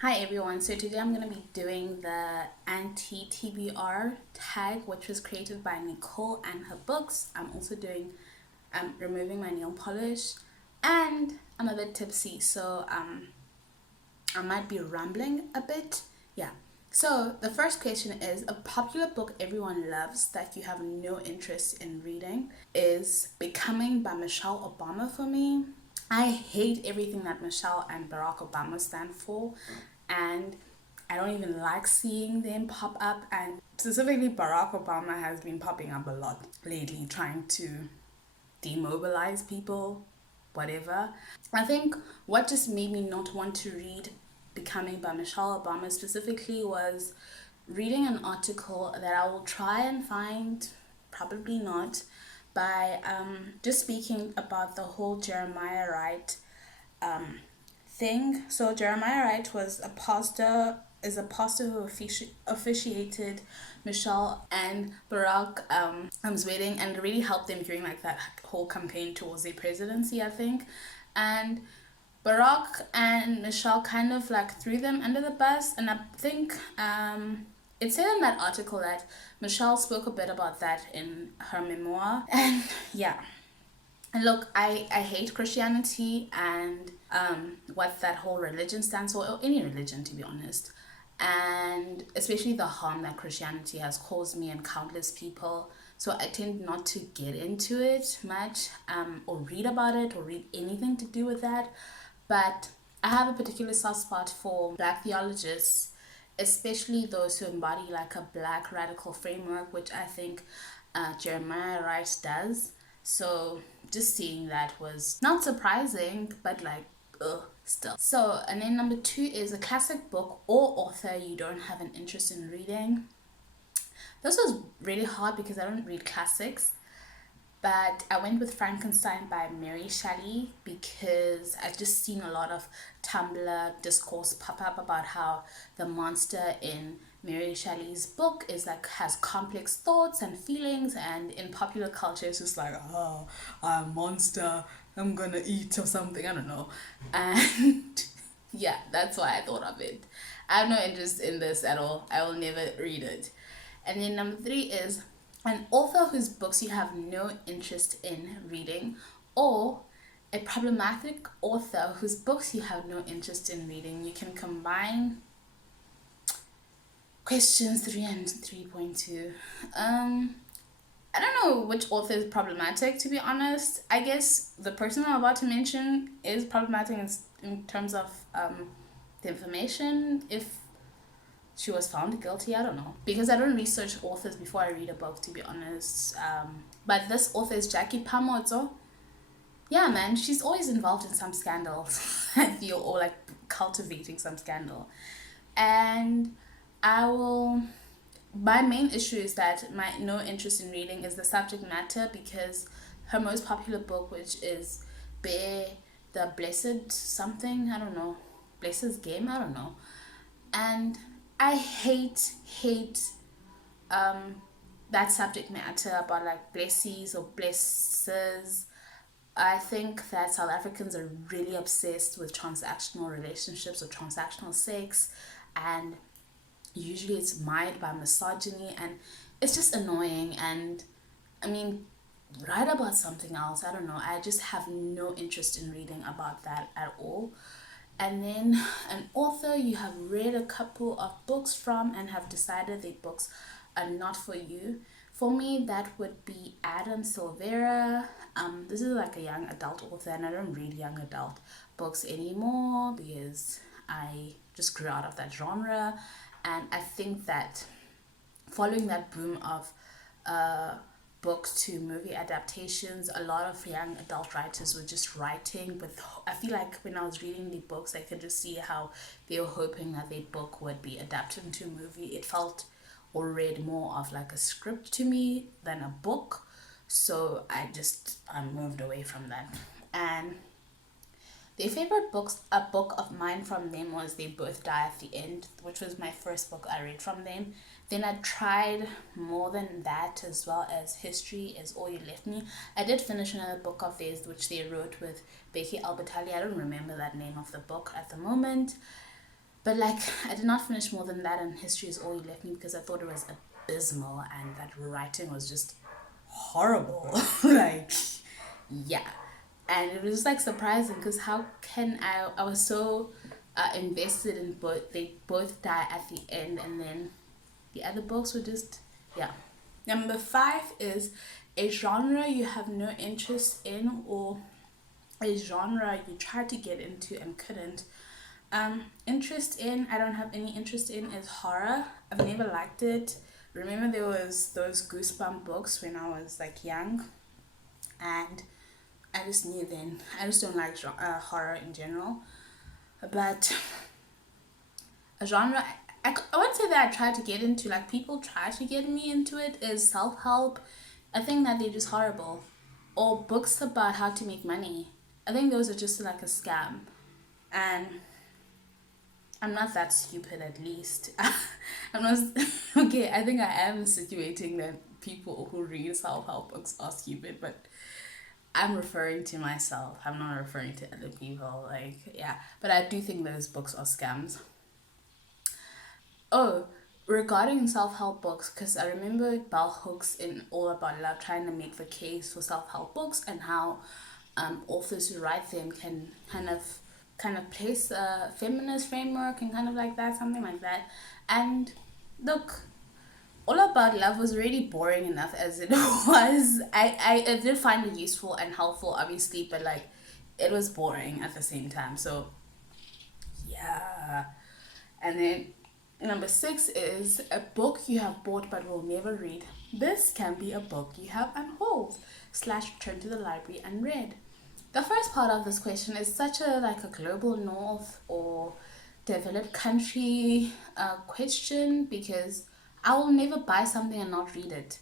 Hi everyone, so today I'm going to be doing the Anti-TBR tag, which was created by Nicole and her books. I'm also doing removing my nail polish, and I'm a bit tipsy, so I might be rambling a bit. Yeah. So the first question is, a popular book everyone loves that you have no interest in reading is Becoming by Michelle Obama for me. I hate everything that Michelle and Barack Obama stand for, and I don't even like seeing them pop up. And specifically, Barack Obama has been popping up a lot lately, trying to demobilize people, whatever. I think what just made me not want to read Becoming by Michelle Obama specifically was reading an article that I will try and find, probably not, by just speaking about the whole Jeremiah Wright thing. So Jeremiah Wright was a pastor, is a pastor who officiated Michelle and Barack wedding, and really helped them during like that whole campaign towards the presidency, I think. And Barack and Michelle kind of like threw them under the bus, and I think it said in that article that Michelle spoke a bit about that in her memoir. And yeah, and look, I hate Christianity and what that whole religion stands for, or any religion to be honest. And especially the harm that Christianity has caused me and countless people. So I tend not to get into it much, or read about it, or read anything to do with that. But I have a particular soft spot for black theologists, especially those who embody like a black radical framework, which I think Jeremiah Wright does. So just seeing that was not surprising, but like, ugh, still. So, and then number 2 is a classic book or author you don't have an interest in reading. This was really hard because I don't read classics, but I went with Frankenstein by Mary Shelley because I've just seen a lot of Tumblr discourse pop up about how the monster in Mary Shelley's book is like has complex thoughts and feelings, and in popular culture it's just like, oh, I'm a monster, I'm gonna eat or something, I don't know. And yeah, that's why I thought of it. I have no interest in this at all. I will never read it. And then number 3 is an author whose books you have no interest in reading, or a problematic author whose books you have no interest in reading. You can combine questions 3 and 3.2. I don't know which author is problematic, to be honest. I guess the person I'm about to mention is problematic in terms of the information. If she was found guilty, I don't know, because I don't research authors before I read a book, to be honest. But this author is Jackie Pamozo. Yeah, man, she's always involved in some scandal, I feel, or like cultivating some scandal. And my main issue is that my no interest in reading is the subject matter, because her most popular book, which is Bear the Blessed something, I don't know, Blessed's Game, I don't know. And I hate that subject matter about like blessies or blessers. I think that South Africans are really obsessed with transactional relationships or transactional sex, and usually it's mired by misogyny, and it's just annoying. And I mean, write about something else. I don't know. I just have no interest in reading about that at all. And then an author you have read a couple of books from and have decided the books are not for you. For me, that would be Adam Silvera. This is like a young adult author, and I don't read young adult books anymore because I just grew out of that genre. And I think that following that boom of book to movie adaptations, a lot of young adult writers were just writing with, I feel like when I was reading the books, I could just see how they were hoping that their book would be adapted into a movie. It felt or read more of like a script to me than a book, so I moved away from that. And their favorite books, a book of mine from them, was They Both Die at the End, which was my first book I read from them. Then I tried More Than That, as well as History Is All You Left Me. I did finish another book of theirs, which they wrote with Becky Albertalli. I don't remember that name of the book at the moment. But like, I did not finish more than that, and history is all he left me because I thought it was abysmal and that writing was just horrible. Like, yeah. And it was just like surprising because how can I was so invested in both. They both die at the end, and then the other books were just, yeah. Number 5 is a genre you have no interest in, or a genre you tried to get into and couldn't. Interest in, I don't have any interest in, is horror. I've never liked it. Remember there was those Goosebump books when I was like young, and I just knew then. I just don't like horror in general. But a genre I wouldn't say that I tried to get into, like people try to get me into it, is self-help. I think that they're just horrible. Or books about how to make money. I think those are just like a scam. And I'm not that stupid, at least. I'm not, okay, I think I am insinuating that people who read self-help books are stupid, but I'm referring to myself. I'm not referring to other people. Like, yeah. But I do think those books are scams. Oh, regarding self-help books, because I remember bell hooks in All About Love trying to make the case for self-help books, and how authors who write them can kind of place a feminist framework and kind of like that, something like that. And look, All About Love was really boring enough as it was. I did find it useful and helpful, obviously, but like it was boring at the same time. So yeah. And then number 6 is a book you have bought but will never read. This can be a book you have unhauled / returned to the library unread. The first part of this question is such a like a global north or developed country question, because I will never buy something and not read it.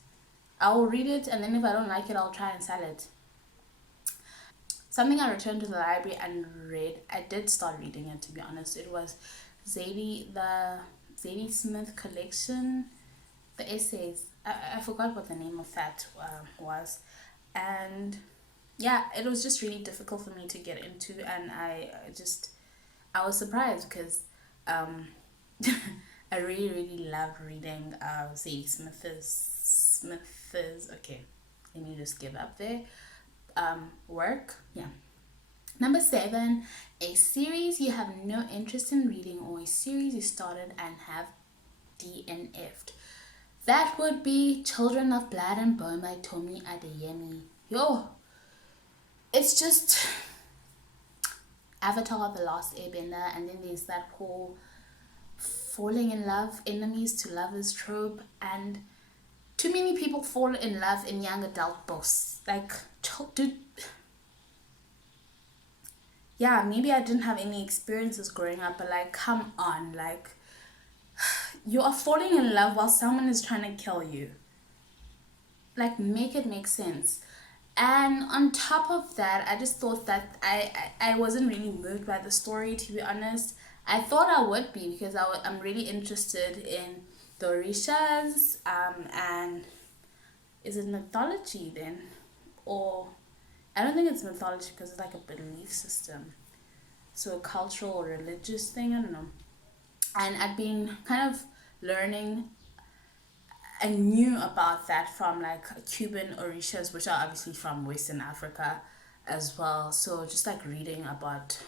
I will read it, and then if I don't like it, I'll try and sell it. Something I returned to the library and read. I did start reading it, to be honest. It was Zadie Smith collection, the essays. I forgot what the name of that was, and yeah, it was just really difficult for me to get into, and I was surprised because I really loved reading Zadie Smith's okay, let me just give up there work. Yeah. Number 7, a series you have no interest in reading, or a series you started and have DNF'd. That would be Children of Blood and Bone by Tomi Adeyemi. Yo, it's just Avatar: The Last Airbender, and then there's that whole falling in love, enemies to lovers trope, and too many people fall in love in young adult books. Like, dude, yeah, maybe I didn't have any experiences growing up, but like, come on, like, you are falling in love while someone is trying to kill you. Like, make it make sense. And on top of that, I just thought that I wasn't really moved by the story, to be honest. I thought I would be, because I'm really interested in the Orishas, and is it mythology then? Or, I don't think it's mythology because it's like a belief system. So a cultural or religious thing, I don't know. And I've been kind of learning and knew about that from like Cuban Orishas, which are obviously from Western Africa as well. So just like reading about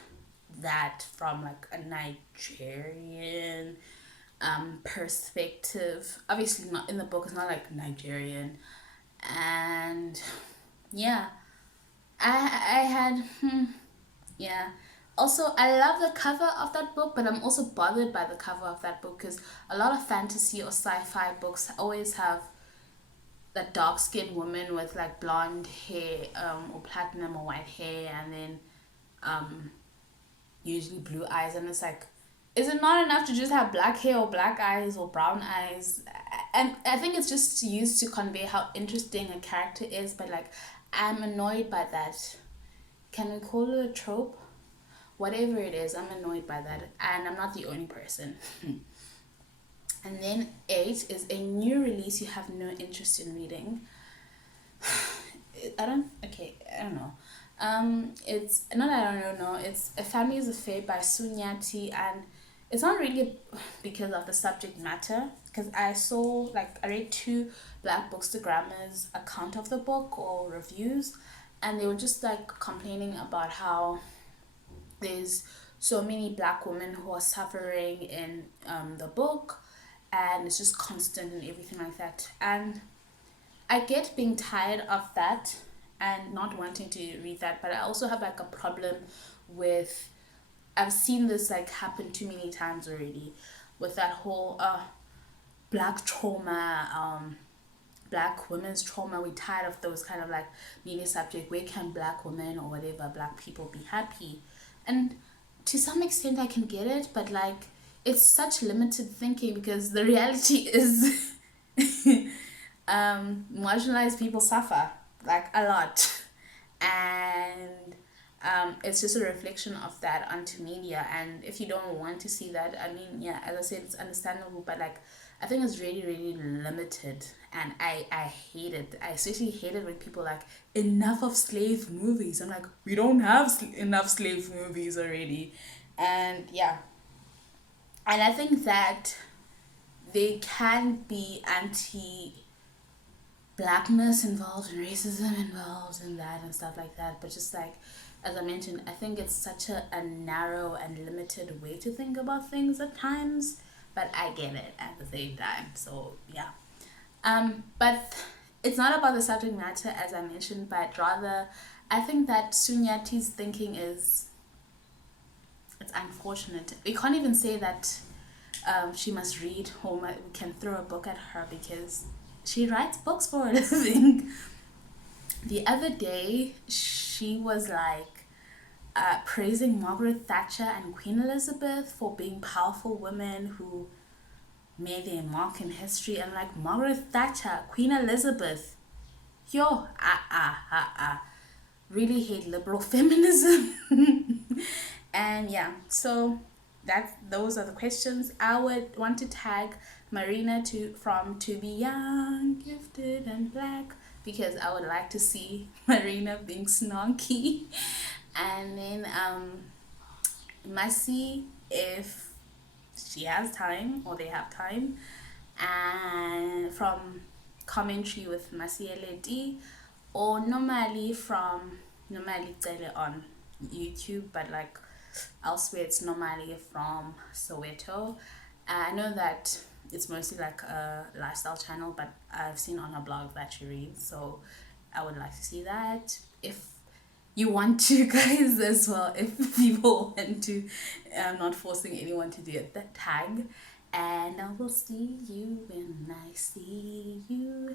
that from like a Nigerian perspective. Obviously not in the book, it's not like Nigerian. And yeah, I had yeah. Also, I love the cover of that book, but I'm also bothered by the cover of that book, because a lot of fantasy or sci-fi books always have that dark-skinned woman with like blonde hair, or platinum or white hair, and then usually blue eyes, and it's like, is it not enough to just have black hair or black eyes or brown eyes? And I think it's just used to convey how interesting a character is, but like, I'm annoyed by that. Can we call it a trope? Whatever it is, I'm annoyed by that, and I'm not the only person. And then 8 is a new release you have no interest in reading. I don't know. It's not, I don't know, it's A Family's Affair by Sunyati, and it's not really because of the subject matter, because I read two Black Bookstagrammers account of the book or reviews, and they were just like complaining about how there's so many Black women who are suffering in the book, and it's just constant and everything like that. And I get being tired of that and not wanting to read that, but I also have like a problem with, I've seen this like happen too many times already with that whole Black trauma, Black women's trauma. We're tired of those kind of like media subject. Where can Black women or whatever Black people be happy? And to some extent I can get it, but like it's such limited thinking, because the reality is marginalized people suffer like a lot, and it's just a reflection of that onto media. And if you don't want to see that, I mean, yeah, as I said, it's understandable, but like I think it's really really limited, and I hate it. I especially hate it when people like, enough of slave movies. I'm like, we don't have enough slave movies already. And yeah, and I think that they can be anti blackness involved and racism involved and that and stuff like that, but just like, as I mentioned, I think it's such a narrow and limited way to think about things at times, but I get it at the same time. So yeah, but it's not about the subject matter, as I mentioned, but rather I think that Sunyati's thinking is, it's unfortunate. We can't even say that she must read, or we can throw a book at her, because she writes books for a living. The other day, she was like praising Margaret Thatcher and Queen Elizabeth for being powerful women who made their mark in history. And like, Margaret Thatcher, Queen Elizabeth, yo, really hate liberal feminism. And yeah, so those are the questions. I would want to tag Marina from To Be Young, Gifted and Black, because I would like to see Marina being snarky. And then Mercy, if she has time or they have time, and from Commentary with Mercy LED, or normally on YouTube, but like elsewhere it's normally from Soweto. I know that it's mostly like a lifestyle channel, but I've seen on her blog that she reads, so I would like to see that. If you want to, guys, as well, if people want to, I'm not forcing anyone to do it, that tag. And I will see you when I see you.